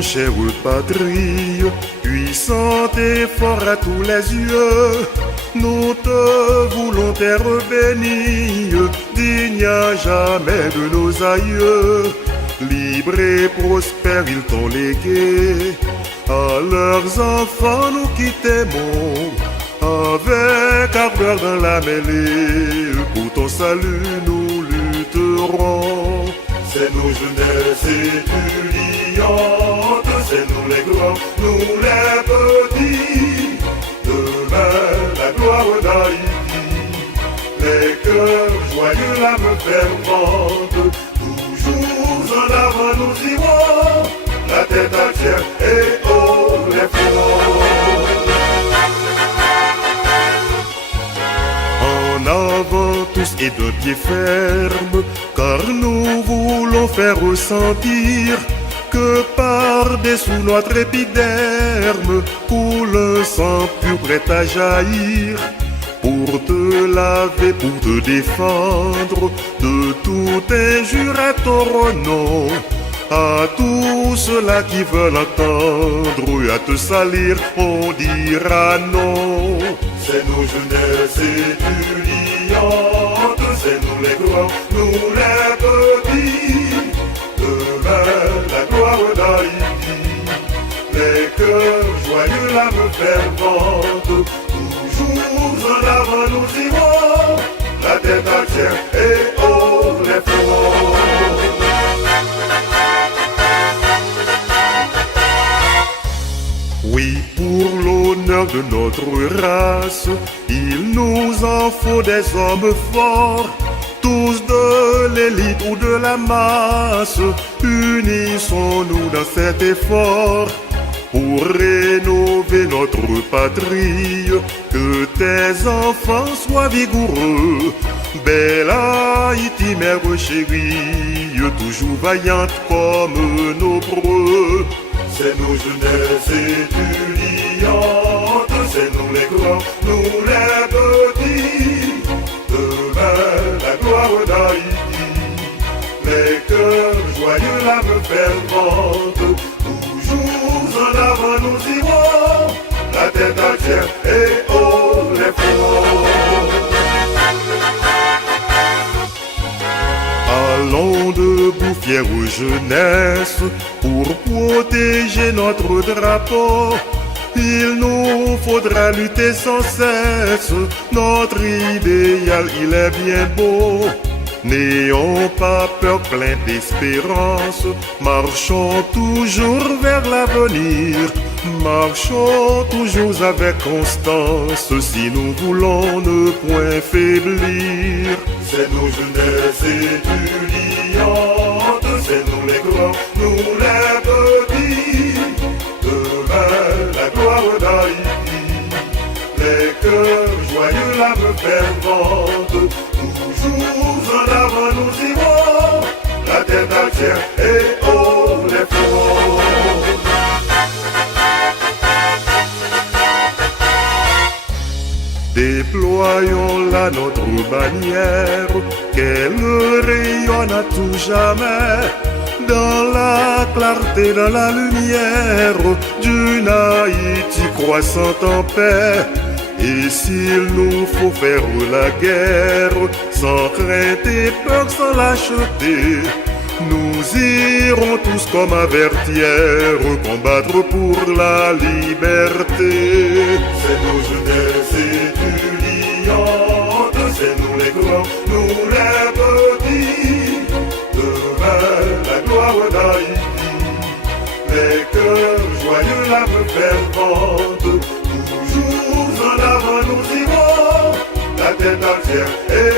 chère patrie, puissante et fort à tous les yeux, nous te voulons terre bénie, digne à jamais de nos aïeux. Libre et prospère ils t'ont légué, à leurs enfants nous qui t'aimons, avec ardeur dans la mêlée, pour ton salut nous lutterons. C'est nos jeunesses étudiantes, c'est nous les grands, nous les petits, demain la gloire d'Haïti, les cœurs joyeux, l'âme fervente, toujours en avant nous irons, la tête à terre et haut les fronts. En avant tous et de pied ferme, car nous voulons faire ressentir que par-dessous notre épiderme coule un sang pur prêt à jaillir, pour te laver, pour te défendre de toute injure à ton nom. À tous ceux-là qui veulent entendre, à te salir, on dira non. C'est nos jeunesses étudiantes, c'est nous les grands, nous les petits, demain la gloire d'Haïti, les cœurs joyeux, l'âme fervente, toujours en avant nous irons, la tête à terre et haut les fronts. Oui, pour l'honneur de notre race, il nous en faut des hommes forts, tous de l'élite ou de la masse. Unissons-nous dans cet effort pour rénover notre patrie, que tes enfants soient vigoureux. Belle Haïti, mère chérie, toujours vaillante comme nos preux. C'est nos jeunesses étudiantes, c'est nous les grands, nous les petits, demain la gloire d'Haïti, les cœurs joyeux, l'âme fervente, toujours en avant nous irons, la tête à terre et haut les fronts. Allons debout, fière jeunesse, pour protéger notre drapeau. Il nous faudra lutter sans cesse, notre idéal il est bien beau. N'ayons pas peur, plein d'espérance, marchons toujours vers l'avenir, marchons toujours avec constance, si nous voulons ne point faiblir. C'est nos jeunesses étudiantes, c'est nous les grands, nous les petits, demain la gloire d'Haïti, les cœurs joyeux, l'âme fervente, toujours en avant nous irons, la tête à terre et haut les fronts. Déployons là notre bannière, qu'elle rayonne à tout jamais, dans la clarté, dans la lumière, d'une Haïti croissante en paix. Et s'il nous faut faire la guerre, sans crainte et peur, sans lâcheté, nous irons tous comme avertières, combattre pour la liberté. C'est nos jeunesses étudiantes, c'est nous les grands, nous les petits, demain la gloire d'Haïti, les cœurs joyeux, l'âme fervente, toujours en avant nous irons, la tête à terre et